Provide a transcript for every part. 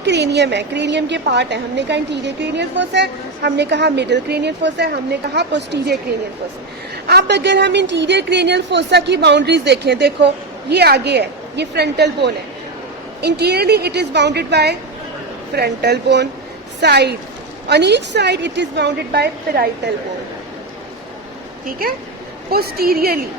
Cranium है, cranium के part है। हमने कहा इंटीरियर क्रेनियल फोसा है, हमने कहा मिडिल क्रेनियल फोसा है, हमने कहा पोस्टीरियर क्रेनियल फोसा। अब अगर हम इंटीरियर क्रेनियल फोसा की बाउंड्रीज देखें, देखो ये आगे है, ये फ्रंटल बोन है। Interiorly it is bounded by frontal bone, side on each side it is bounded by parietal bone, ठीक है। Posteriorly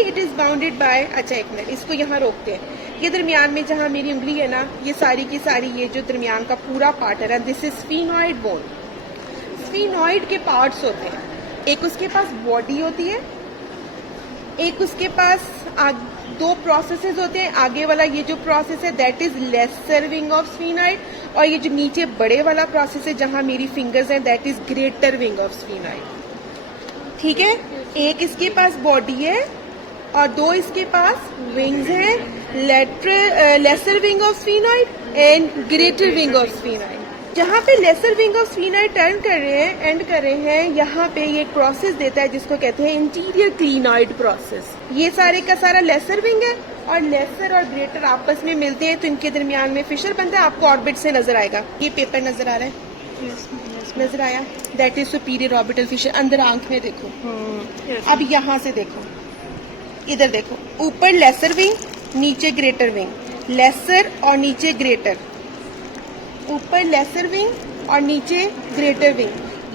it is bounded by, अच्छा एक मिनट इसको यहाँ रोकते हैं, ये दरमियान में जहाँ मेरी उंगली है ना, ये सारी की सारी ये जो दरमियान का पूरा पार्ट है ना, this is sphenoid bone. Sphenoid के पार्ट्स होते हैं, एक उसके पास बॉडी होती है, एक उसके पास दो प्रोसेसेस होते हैं। आगे वाला ये जो प्रोसेस है that is lesser wing of sphenoid, और ये जो नीचे बड़े वाला प्रोसेस है जहाँ मेरी फिंगर्स हैं that is greater wing of sphenoid, ठीक है। एक इसके पास बॉडी है और दो इसके पास विंग्स हैं, lesser wing of sphenoid and greater wing of sphenoid. जहाँ पे lesser wing of sphenoid turn कर रहे हैं, एंड कर रहे हैं, यहाँ पे ये एक प्रोसेस देता है जिसको कहते हैं इंटीरियर क्लिनॉइड प्रोसेस। ये सारे का सारा लेसर विंग है और लेसर और ग्रेटर आपस में मिलते हैं तो इनके दरमियान में फिशर बनता है। आपको ऑर्बिट से नजर आएगा, ये पेपर नजर आ रहा है, नजर आया, that is superior orbital Fisher. अंदर आंख में देखो, अब यहाँ से देखो, इधर देखो, ऊपर लेसर विंग, नीचे ग्रेटर विंग, लेसर और नीचे ग्रेटर, ऊपर लेसर विंग और नीचे ग्रेटर विंग।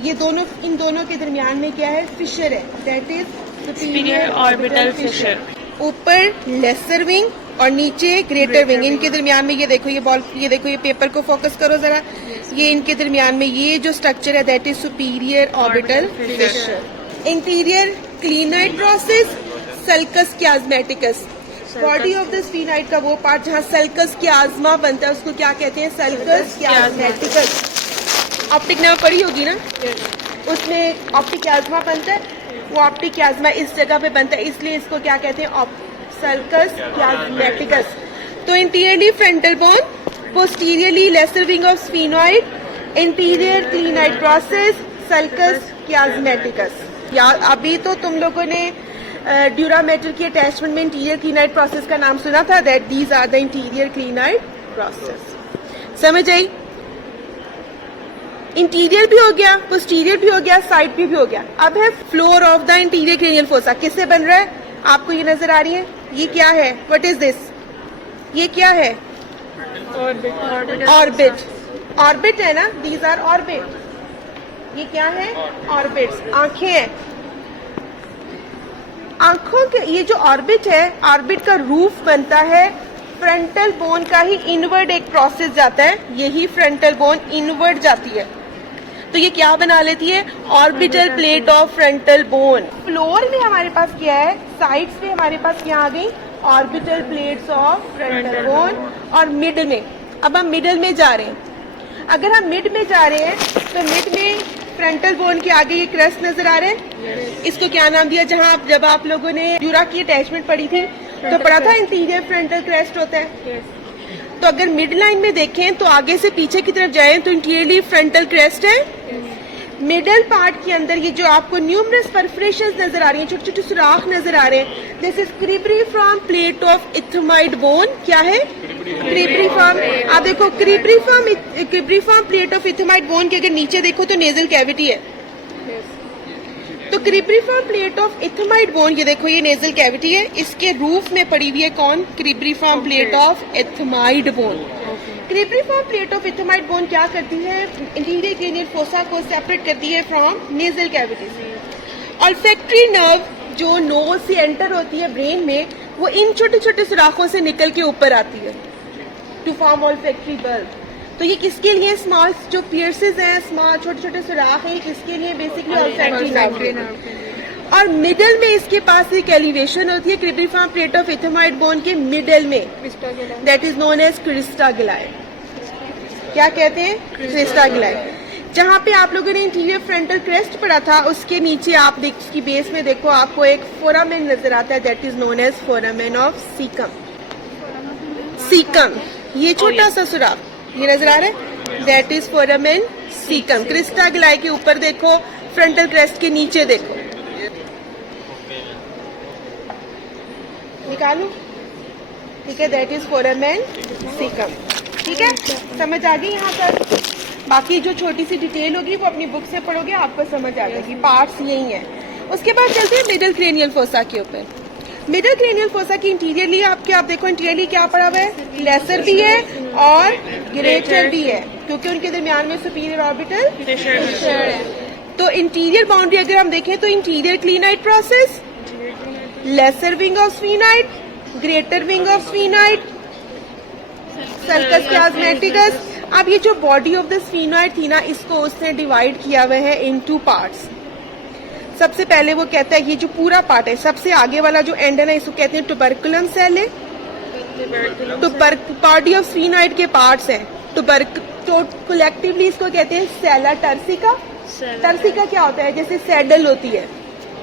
ये दोनों, इन दोनों के दरमियान में क्या है, फिशर है, that is superior orbital Fisher. ऊपर लेसर विंग और नीचे ग्रेटर विंग, इनके दरमियान में ये देखो, ये बॉल, ये देखो, ये पेपर को फोकस करो जरा, ये इनके दरमियान में ये जो स्ट्रक्चर है that is superior orbital fissure. Anterior clinoid process, sulcus chiasmaticus, body of the sphenoid का वो पार्ट जहाँ सल्कस कियाज्मा बनता है उसको क्या कहते हैं, सल्कस कियाज्मेटिकस। ऑप्टिक नर्व पढ़ी होगी ना, उसमें ऑप्टिक कियाज्मा बनता है, वो ऑप्टिक कियाज्मा इस जगह पे बनता है, इसलिए इसको क्या कहते हैं, सल्कस कियाज्मेटिकस। तो anteriorly frontal bone, posteriorly lesser wing of sphenoid, anterior clinoid process, sulcus chiasmaticus. या अभी तो तुम लोगों ने ड्यूरामेटर की अटैचमेंट में इंटीरियर क्लिनॉइड प्रोसेस का नाम सुना था, that these are the anterior clinoid process. समझ आई? इंटीरियर भी हो गया, पोस्टीरियर भी हो गया, साइड भी हो गया। अब है floor of the interior cranial fossa. किससे बन रहा है? आपको ये नजर आ रही है, ये क्या है, व्हाट इज दिस, ये क्या है, ऑर्बिट। ऑर्बिट है ना, दीज आर ऑर्बिट, ये क्या है, ऑर्बिट्स, आंखें हैं। आंखों के ये जो ऑर्बिट है, ऑर्बिट का रूफ बनता है फ्रंटल बोन का ही इनवर्ड एक प्रोसेस जाता है, यही फ्रंटल बोन इनवर्ड जाती है तो ये क्या बना लेती है, orbital plate of frontal bone. Floor में हमारे पास क्या है, साइड्स पे हमारे पास क्या आ गई, orbital plates of frontal bone, और मिड में, अब हम मिडल में जा रहे हैं। अगर हम मिड में जा रहे हैं तो मिड में फ्रंटल बोन के आगे ये क्रस्ट नजर आ रहा है, इसको क्या नाम दिया, जहां जब आप लोगों ने ड्यूरा की अटैचमेंट पढ़ी थी तो पढ़ा था इंटीरियर फ्रंटल क्रेस्ट होता है। तो अगर मिड लाइन में देखें तो आगे से पीछे की तरफ जाएं तो इंटीरियरली फ्रंटल क्रेस्ट है। मिडल पार्ट के अंदर ये जो आपको न्यूमरस परफोरेशंस नजर आ रही हैं, छोटे छोटे सुराख नजर आ रहे हैं, this is cribriform plate of ethmoid bone. क्या है, क्रीब्रिफॉर्म। आप देखो cribriform plate of ethmoid bone के अगर नीचे देखो तो नेजल कैविटी है, तो cribriform plate of ethmoid bone, ये देखो ये नेजल कैविटी है, इसके रूफ में पड़ी हुई है कौन, cribriform plate of ethmoid bone. Cribriform plate of ethmoid bone क्या करती है, इंटीरियर क्रेनियल फोसा को सेपरेट करती है फ्रॉम नेजल कैविटी से। ऑल्फैक्टरी नर्व जो नोज से एंटर होती है ब्रेन में, वो इन छोटे छोटे सुराखों से निकल के ऊपर आती है टू फॉर्म ऑल्फैक्टरी बल्ब। तो ये किसके लिए, स्मॉल जो पियर्सेस हैं, स्मॉल छोटे छोटे सुराख हैं, किसके लिए, बेसिकली ऑल्फैक्टरी नर्व। और मिडल में इसके पास एक एलिवेशन होती है cribriform plate of ethmoid bone के मिडल में, that is known as crista galli. क्या कहते हैं, क्रिस्टा गिलाई। जहाँ पे आप लोगों ने इंटीरियर फ्रंटल क्रेस्ट पढ़ा था उसके नीचे आप उसकी बेस में देखो आपको एक फोरामेन नजर आता है, that is known as foramen of caecum. Caecum, ये छोटा सा सुराख ये नजर आ रहा है, that is foramen caecum. Crista galli के ऊपर देखो, फ्रंटल क्रेस्ट के नीचे देखो, निकालो, ठीक है, दैट इज फोरामेन सीकम। ठीक है, समझ आ गई यहाँ तक? बाकी जो छोटी सी डिटेल होगी वो अपनी बुक से पढ़ोगे, आपको समझ आ जाएगी। पार्ट्स यही है। उसके बाद चलते हैं मिडिल क्रेनियल फोसा के ऊपर। मिडिल क्रेनियल फोसा की इंटीरियरली आप देखो, इंटीरियरली क्या पड़ा हुआ है? लेसर भी है और ग्रेटर भी है, क्योंकि उनके दरमियान में सुपीरियर ऑर्बिटल फिशर है। तो इंटीरियर बाउंड्री अगर हम देखें तो anterior clinoid process, lesser wing of sphenoid, greater wing of sphenoid, sulcus chiasmaticus. अब ये जो बॉडी ऑफ द स्फीनॉइड थी ना, इसको उसने डिवाइड किया हुआ है इन 2 पार्ट्स। सबसे पहले वो कहता है ये जो पूरा पार्ट है, सबसे आगे वाला जो एंड है ना, इसको कहते हैं टुबरकुलम सेल है। बॉडी ऑफ स्फीनॉइड के पार्ट्स हैं। तो कलेक्टिवली इसको कहते हैं सेला टर्सिका। टर्सिका क्या होता है? जैसे सैडल होती है,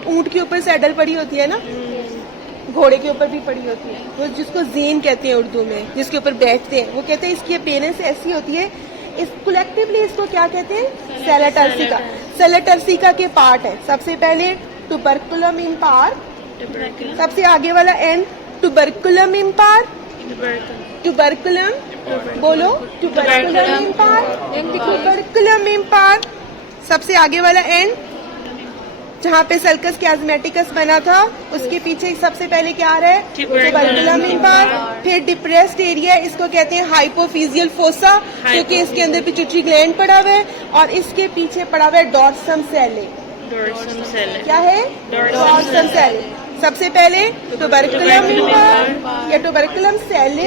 ऊंट के ऊपर सैडल पड़ी होती है ना, घोड़े के ऊपर भी पड़ी होती है, वो जिसको जेन कहते हैं उर्दू में, जिसके ऊपर बैठते हैं, वो कहते हैं इसकी अपीयरेंस ऐसी होती है। इस कलेक्टिवली इसको क्या कहते हैं? Sella turcica. सेला टर्सिका के पार्ट है, सबसे पहले टुबरकुलम इम्पार, सबसे आगे वाला एंड टुबरकुलम इम्पार, टुबरकुलम बोलो, टुबरकुलम इम्पार, टुबरकुलम इम्पार, सबसे आगे वाला एंड जहाँ पे सल्कस कियास्मेटिकस बना था, उसके पीछे सबसे पहले क्या आ रहा है? टुबरकुलम इम्पार। फिर डिप्रेस्ड एरिया, इसको कहते हैं हाइपोफिजियल फोसा, क्योंकि इसके अंदर पिट्यूटरी ग्लैंड पड़ा हुआ है, और इसके पीछे पड़ा हुआ है डॉर्सम सेल। क्या है? Dorsum sellae. सबसे पहले टुबरकुलम इम्पार या टुबरकुलम सेल,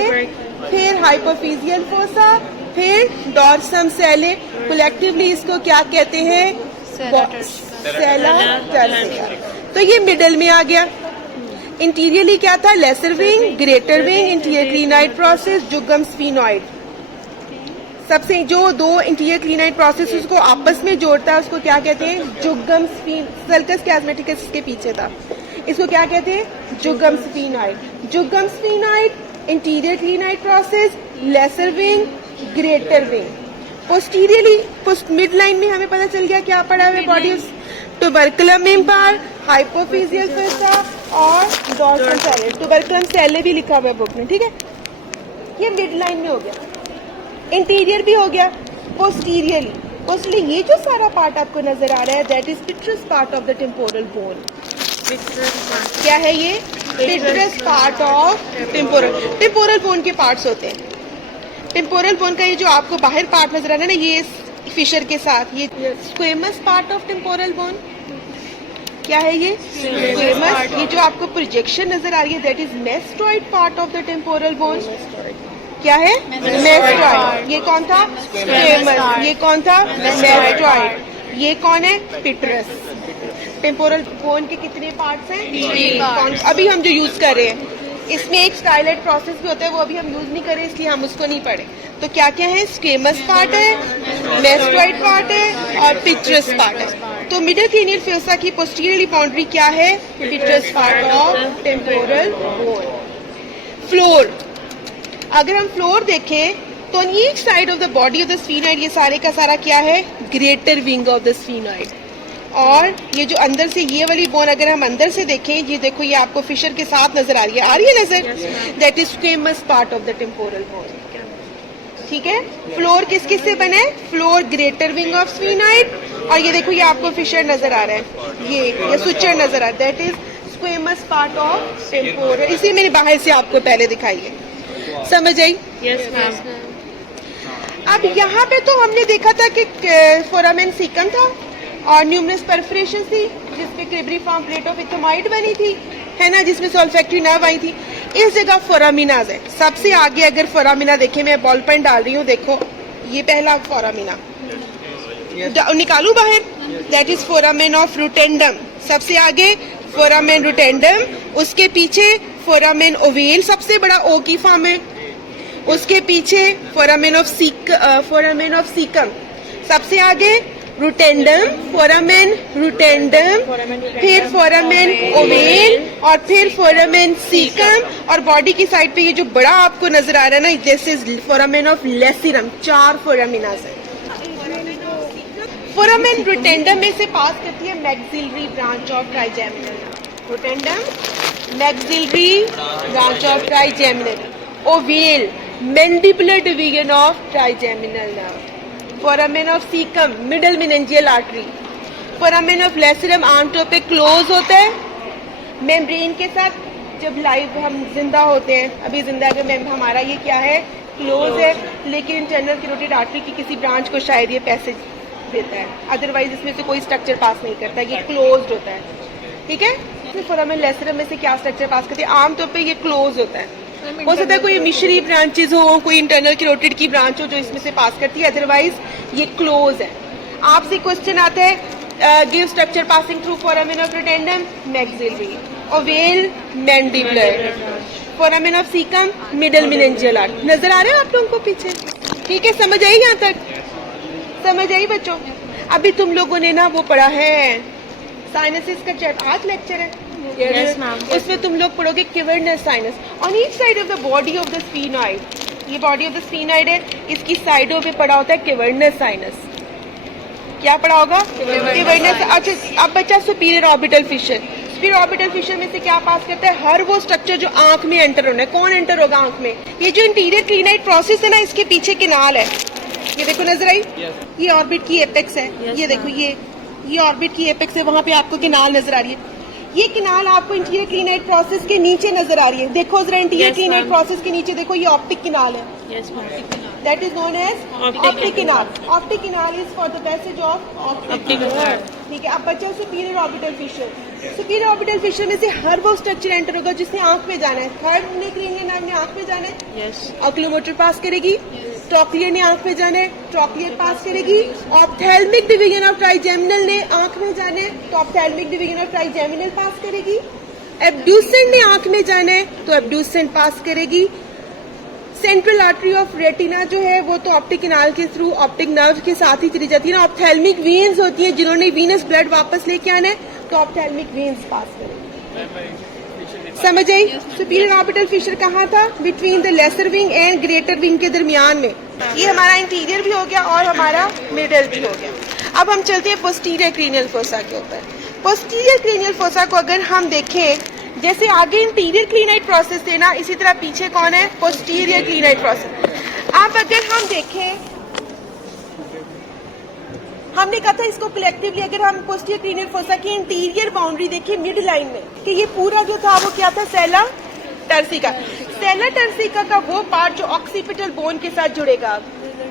फिर हाइपोफिजियल फोसा, फिर डॉर्सम सेल। कलेक्टिवली इसको क्या कहते हैं? Sella turcica. तो ये मिडल में आ गया। इंटीरियरली क्या था? Lesser wing, greater wing, anterior clinoid process, jugum sphenoid. सबसे जो 2 इंटीरियर क्लीनाइट प्रोसेस उसको आपस में जोड़ता है, उसको क्या कहते हैं? जुगम स्फीन। सल्कस कियास्मेटिकस के पीछे था, इसको क्या कहते हैं? Jugum sphenoid. Jugum sphenoid, anterior clinoid process, lesser wing, greater wing. Posteriorly midline में हमें पता चल गया क्या पड़ा हुआ है? Body tuberculum impar, hypophyseal fossa और डॉर्सल सेल। टुबरकुलम सेल भी लिखा हुआ है बुक में, ठीक है? ये मिड लाइन में हो गया। इंटीरियर भी हो गया। पोस्टीरियरली ये जो सारा पार्ट आपको नजर आ रहा है, that is petrous part of the temporal bone. क्या है ये? Petrous part of temporal bone के पार्ट्स होते हैं। टेम्पोरल बोन का ये जो आपको बाहर पार्ट नजर आ रहा है ना, ये फिशर के साथ, ये squamous part of temporal bone. क्या है ये? स्क्वेमस। ये जो आपको प्रोजेक्शन नजर आ रही है, that is mastoid part of the temporal bone. क्या है? मेस्टॉइड। ये कौन था? स्क्वेमस। ये कौन था? मेस्टॉइड। ये कौन है? पिट्रस। टेम्पोरल बोन के कितने पार्ट्स हैं? अभी हम जो यूज कर रहे हैं, इसमें एक स्टाइलेट प्रोसेस भी होता है, वो अभी हम यूज नहीं करें, इसलिए हम उसको नहीं पढ़े। तो क्या क्या है? स्क्वेमस पार्ट है, मेस्टॉइड पार्ट है और पिट्रस पार्ट है। तो मिडिल क्रेनियल फोसा की पोस्टीरियरली बाउंड्री क्या है? Petrous part of temporal bone. Floor, अगर हम फ्लोर देखें तो on each side of the body of the sphenoid, ये सारे का सारा क्या है? Greater wing of the sphenoid. और ये जो अंदर से ये वाली बोन अगर हम अंदर से देखें, ये देखो, ये आपको फिशर के साथ नजर आ रही है, नजर? That is squamous part of the temporal bone. ठीक है? फ्लोर किस किस से बने? Floor greater wing of sphenoid, और ये देखो ये आपको फिशर नजर आ रहा है, ये सुचर नजर आ रहा है, that is squamous part of temporal. इसी मैंने बाहर से आपको पहले दिखाई है। समझ आई? Yes ma'am. अब यहाँ पे तो हमने देखा था कि फोरामेन सीकम था और न्यूमरस परफोरेशन थी, जिसमें क्रिब्रिफॉर्म प्लेट ऑफ इथोमाइड बनी थी, है ना, जिसमें सॉल्फैक्टरी नर्व आई थी। इस जगह फोरामिनाज है। सबसे आगे अगर फोरामिना देखें, मैं बॉल पेन डाल रही हूँ, देखो ये पहला फोरामिना निकालू बाहर, दैट इज फोरामेन ऑफ रूटेंडम। सबसे आगे फोरामेन रूटेंडम, उसके पीछे फोरामेन ओवेल, सबसे बड़ा ओ की फॉर्म है, उसके पीछे फोरामेन ऑफ सीकम, सबसे आगे रूटेंडम, फोरामेन रूटेंडम, फिर फोरामेन ओवेल और फिर फोरामेन सीकम, और बॉडी की साइड पे ये जो बड़ा आपको नजर आ रहा है ना, this is foramen of lacerum. 4 foramina है। फोरामेन रूटेंडम में से पास करती है maxillary branch of trigeminal. Rotundum maxillary branch of trigeminal. Ovale mandibular division of trigeminal nerve. Foramen of cecum, middle meningeal artery. Foramen of lacerum आमतौर पे close होता है membrane के साथ। जब लाइव हम जिंदा होते हैं, अभी जिंदा के हमारा ये क्या है, क्लोज है, लेकिन इंटरनल कैरोटिड आर्टरी की किसी ब्रांच को शायद ये पैसेज देता है, अदरवाइज इसमें से कोई स्ट्रक्चर पास नहीं करता, ये क्लोज्ड होता है। ठीक है, फोरामेन लेसरम में से क्या स्ट्रक्चर पास करती है, आमतौर पे ये क्लोज होता है। हो सकता है कोई मिशरी ब्रांचेज हो, कोई इंटरनल कैरोटिड की ब्रांच हो जो इसमें से पास करती है, अदरवाइज ये क्लोज है। आपसे क्वेश्चन आता है give structure passing through foramen of रोटेंडम, maxillary, oval, mandibular, foramen of caecum, middle meningeal artery. नजर आ रहे हैं आप लोगों को पीछे? ठीक है, समझ आई यहाँ तक? समझ आई बच्चों? अभी तुम लोगों ने ना वो पढ़ा है साइनसिस का चैप्टर, आज लेक्चर है Yes, ma'am. उसमें तुम लोग पढ़ोगे cavernous sinus on each side of the body of the sphenoid. ये बॉडी ऑफ द स्फीनॉइड है, इसकी साइडों पे पड़ा होता है क्वेरनस साइनस। क्या पढ़ा होगा? क्वेरनस। अच्छा, अब बच्चा superior orbital Fisher. Superior orbital Fisher में से क्या पास करता है? हर वो स्ट्रक्चर जो आंख में एंटर होना है। कौन एंटर होगा आंख में? ये जो इंटीरियर क्लिनाइड प्रोसेस है ना, इसके पीछे किनाल है, ये देखो नजर आई? ये ऑर्बिट की एपेक्स है, ये देखो ये ऑर्बिट की एपेक्स है, वहां पे आपको किनाल नजर आ रही है। ये किनाल आपको इंटीरियर क्लिनाइड प्रोसेस के नीचे नजर आ रही है। देखो जरा इंटीरियर क्लिनाइड प्रोसेस के नीचे देखो, ये ऑप्टिक किनाल है। That is known as optic canal. Optic canal is for the passage of optic nerve. ठीक है, अब बच्चा superior orbital Fisher. Superior orbital Fisher में से हर वो स्ट्रक्चर एंटर होगा जिसने आंख में जाना है। थर्ड ने क्रेनियल नर्व ने आंख में जाना है, ऑक्यूलोमोटर पास करेगी। ट्रॉक्लियर ने आंख में जाना है, ट्रॉक्लियर पास करेगी। ऑप्थेल्मिक डिवीजन ऑफ ट्राइजेमिनल ने आंख में जाना है, तो ऑप्थेल्मिक डिवीजन ऑफ ट्राइजेमिनल पास करेगी। एब्ड्यूसेंट ने आंख में जाना है, तो एब्ड्यूसेंट पास करेगी। सेंट्रल आर्टरी ऑफ रेटिना जो है वो तो ऑप्टिक कैनाल के थ्रू ऑप्टिक नर्व के साथ ही चली जाती है ना। ऑप्थेल्मिक वेन्स होती है, जिन्होंने वीनस ब्लड वापस लेके आना है तो ऑप्थेल्मिक वेन्स पास करेंगे। समझ आई? सुपीरियर ऑर्बिटल फिशर कहाँ था? Between the lesser wing and greater wing के दरमियान में। ये हमारा इंटीरियर भी हो गया और हमारा मिडल भी हो गया। अब हम चलते हैं पोस्टीरियर क्रेनियल फोसा के ऊपर। पोस्टीरियर क्रेनियल फोसा को अगर हम देखें, जैसे आगे इंटीरियर क्लिनाइड प्रोसेस है ना, इसी तरह पीछे कौन है? Posterior clinoid process. अब अगर हम देखें, हमने कहा था इसको कलेक्टिवली अगर हम पोस्टीरियर क्लिनाइड फोसा की इंटीरियर बाउंड्री देखें मिड लाइन में, कि ये पूरा जो था वो क्या था? सेला टर्सिका। सेला टर्सिका का वो पार्ट जो ऑक्सीपिटल बोन के साथ जुड़ेगा।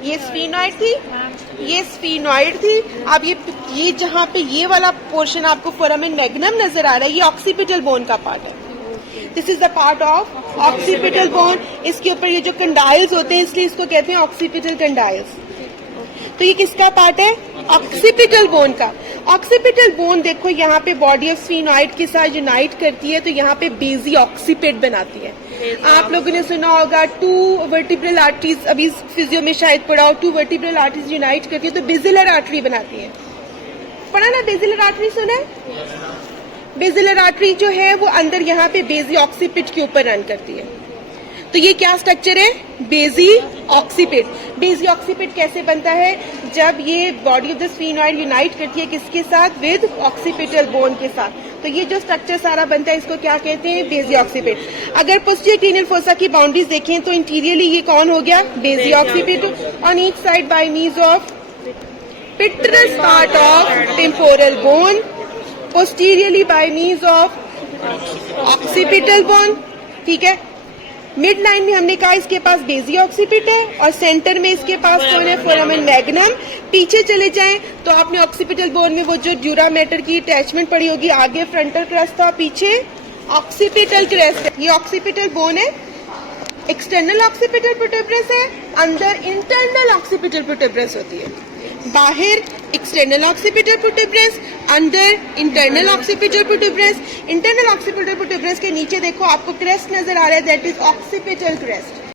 ये स्फीनॉइड थी, ये स्फीनॉइड थी। अब ये जहाँ पे ये वाला पोर्शन आपको फोरामेन मैग्नम नजर आ रहा है, ये ऑक्सीपिटल बोन का पार्ट है। This is the part of occipital bone. इसके ऊपर ये जो कंडाइल्स होते हैं, इसलिए इसको कहते हैं ऑक्सीपिटल कंडाइल्स। तो ये किसका पार्ट है? ऑक्सीपिटल बोन का। ऑक्सीपिटल बोन देखो यहाँ पे बॉडी ऑफ स्फीनॉइड के साथ यूनाइट करती है, तो यहाँ पे बेजी ऑक्सीपिट बनाती है। आप लोगों ने सुना होगा टू वर्टिब्रल आर्टरीज, अभी फिजियो में शायद पढ़ा हो, टू वर्टिब्रल आर्टरीज यूनाइट करती है तो बेसिलर आर्टरी बनाती है। पढ़ा ना? बेसिलर आर्टरी सुना है? बेसिलर आर्टरी जो है वो अंदर यहाँ पे बेजी ऑक्सीपिट के ऊपर रन करती है। तो ये क्या स्ट्रक्चर है? बेजी ऑक्सीपिट। बेजी ऑक्सीपिट कैसे बनता है? जब ये body of the sphenoid unite करती है किसके साथ? विद ऑक्सीपिटल बोन के साथ। तो ये जो स्ट्रक्चर सारा बनता है इसको क्या कहते हैं? Basiocciput. अगर पोस्टीरियर क्रेनियल फोसा की बाउंड्रीज देखें तो इंटीरियरली ये कौन हो गया? Basiocciput. On each side by means of petrous part of temporal bone, posteriorly by means of occipital bone. ठीक है, मिड लाइन में हमने कहा इसके पास बेजी ऑक्सीपिट है और सेंटर में इसके पास कौन है? Foramen magnum. पीछे चले जाएं तो आपने ऑक्सीपिटल बोन में वो जो ड्यूरामेटर की अटैचमेंट पड़ी होगी, आगे फ्रंटल क्रेस्ट था, पीछे ऑक्सीपिटल क्रेस्ट है। ये ऑक्सीपिटल बोन है, एक्सटर्नल ऑक्सीपिटल प्रोट्यूबरेंस है, अंदर इंटरनल ऑक्सीपिटल प्रोट्यूबरेंस होती है। बाहर एक्सटर्नल ऑक्सीपिटल प्रोट्यूबरेंस, अंदर internal occipital protuberance. Internal occipital protuberance के नीचे देखो आपको क्रेस्ट नजर आ रहा है, that is occipital crest.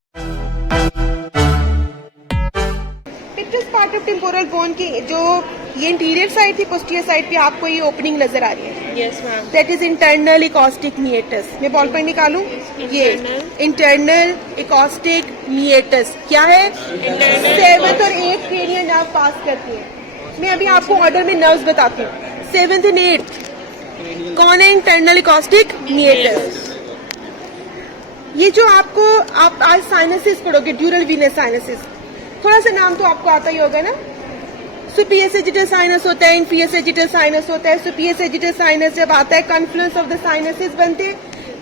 Petrous part of temporal bone की जो ये इंटीरियर साइड थी, पोस्टीरियर साइड पे आपको ये ओपनिंग नजर आ रही है। Yes ma'am. That is internal acoustic meatus. मैं बॉल पॉइंट निकालूं, ये इंटरनल इकोस्टिक मिएटस क्या है? 7th और 8th क्रेनियल नर्व पास करती है। मैं अभी आपको ऑर्डर में नर्व्स बताती हूँ। 7th and 8th कौन है? Internal acoustic meatus. ये जो आपको आप आज साइनसिस पढ़ोगे, ड्यूरल वीनस साइनसिस, थोड़ा सा नाम तो आपको आता ही होगा ना। सुपीरियर सैजिटल साइनस होता है, इंफीरियर सैजिटल साइनस होता है। सुपीरियर सैजिटल साइनस जब आता है, कॉन्फ्लुएंस ऑफ द साइनसेस बनते हैं।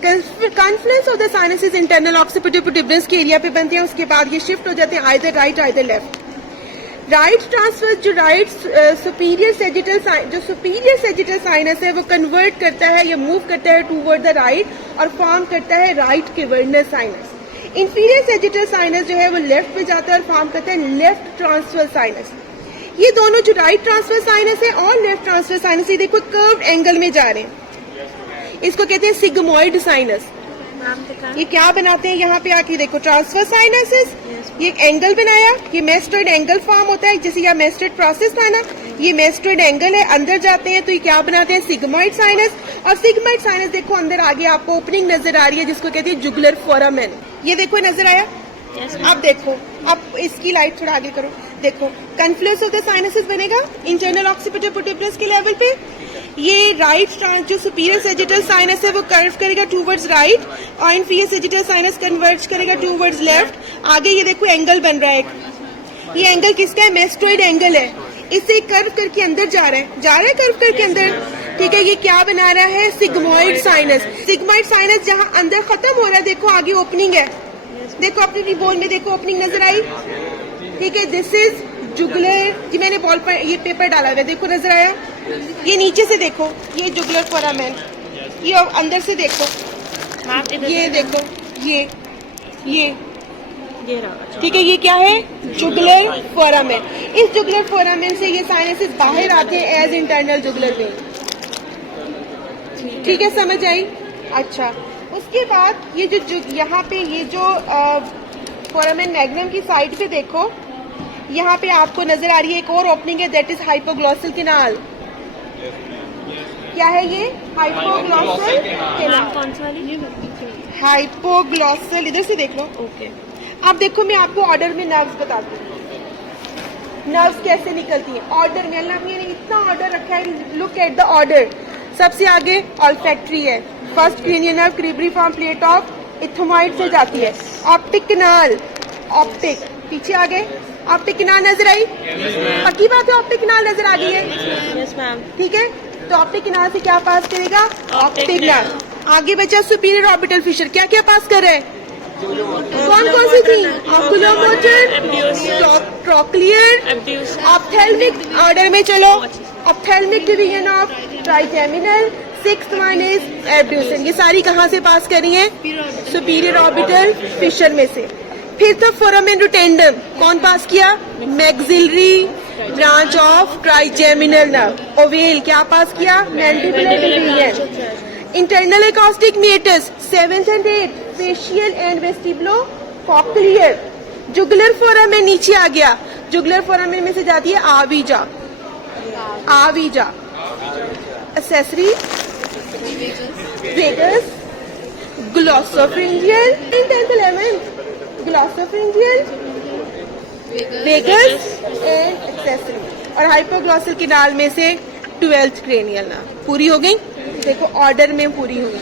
Confluence of the sinuses internal occipital प्यूबिटस के एरिया पे बनते हैं। उसके बाद ये शिफ्ट हो जाते हैं either right either left. Right transfer जो राइट सुपीरियर सैजिटल साइनस है वो कन्वर्ट करता है या मूव करता है टूवर्ड द राइट और फॉर्म करता है right cavernous sinus. Inferior sagittal sinus जो है वो लेफ्ट पे जाता है और फॉर्म करता है लेफ्ट ट्रांसफर साइनस। ये दोनों जो राइट ट्रांसफर साइनस है और लेफ्ट ट्रांसफर साइनस, ये देखो कर्व्ड एंगल में जा रहे हैं। इसको कहते हैं सिग्मोइड साइनस। ये क्या बनाते हैं, यहाँ पे आके देखो ट्रांसफर साइनसेस, ये एक एंगल बनाया, ये मेस्टोइड एंगल फॉर्म होता है। जैसे यहाँ मेस्टोइड प्रोसेस था ना, ये मेस्टोइड एंगल है, अंदर जाते हैं तो ये क्या बनाते हैं, सिग्मोइड साइनस। और सिग्मोइड साइनस देखो अंदर आगे आपको ओपनिंग नजर आ रही है जिसको कहते हैं जुगुलर फोरामेन। ये देखो नजर आया। अब देखो, अब इसकी लाइट थोड़ा आगे करो, देखो कॉन्फ्लुएंस ऑफ द साइनसेस बनेगा इंटरनल ऑक्सीपिटल प्यूबिटस के लेवल पे। ये राइट जो सुपीरियर सैजिटल साइनस है वो कर्व करेगा टूवर्ड्स राइट और इंफीरियर सैजिटल साइनस कन्वर्ज करेगा टूवर्ड्स लेफ्ट। आगे ये देखो एंगल बन रहा है, ये एंगल किसका है, मेस्टोइड एंगल है। इससे कर्व करके अंदर जा रहा है कर्व करके अंदर, ठीक है। ये क्या बना रहा है, सिग्मोइड साइनस। सिग्मोइड साइनस जहाँ अंदर खत्म हो रहा है, देखो आगे ओपनिंग है, देखो अपनी बोन में देखो ओपनिंग नजर आई, ठीक है। दिस इज जुगुलर, जी मैंने बॉल पर ये पेपर डाला हुआ है, देखो नजर आया। ये नीचे से देखो, ये जुगुलर फोरामेन, ये अंदर से देखो, ये देखो, ये ठीक है। ये क्या है, जुगुलर फोरामेन। इस जुगुलर फोरामेन से ये साइनसेस बाहर आते हैं एज इंटरनल जुगुलर वेन, ठीक है, समझ आई। अच्छा, उसके बाद ये जो यहाँ पे ये जो फोरामेन मैग्नम की साइड पे देखो, यहाँ पे आपको नजर आ रही है एक और ओपनिंग है, दैट इज हाइपोग्लॉसल कैनाल। क्या है ये, हाइपोग्लॉसल कैनाल। कौन सा वाली, हाइपोग्लॉसल, इधर से देख लो। ओके, अब देखो मैं आपको ऑर्डर में नर्व्स बताती हूँ, नर्व्स कैसे निकलती है ऑर्डर में। अल्लाह ने इतना ऑर्डर रखा है, लुक एट द ऑर्डर। सबसे आगे ऑल्फैक्टरी है, first cranial nerve cribriform plate of ethmoid से जाती है। ऑप्टिक कैनाल, ऑप्टिक, पीछे आ गए, ऑप्टिक कैनाल नजर आई, पक्की बात है, ऑप्टिक कैनाल नजर आ गई है, यस मैम, ठीक है। तो ऑप्टिक कैनाल से क्या पास करेगा, ऑप्टिक नर्व। आगे बचा सुपीरियर ऑर्बिटल फिशर, क्या क्या पास कर रहे हैं, कौन कौन सी थी, ऑक्यूलोमोटर, ट्रोक्लियर, ऑप्थेल्मिक। ऑर्डर में चलो, ophthalmic division of trigeminal, sixth one is abducens. ये सारी कहाँ से पास करी है, सुपीरियर ऑर्बिटल फिशर में से। फिर तो फोरामेन रोटेंडम कौन पास किया, maxillary branch of trigeminal nerve. Ovale क्या पास किया, mandibular division. Internal acoustic meatus 7th and 8th, facial and vestibulocochlear. Jugular foramen नीचे आ गया, जुगुलर फोरामेन में से जाती है आविजा, आविजा। Accessory vagus, glossopharyngeal, 10th 11th, glossopharyngeal, vagus and accessory. और हाइपोग्लॉसल कैनाल में से 12th क्रेनियल नर्व। पूरी हो गई, देखो ऑर्डर में पूरी हुई।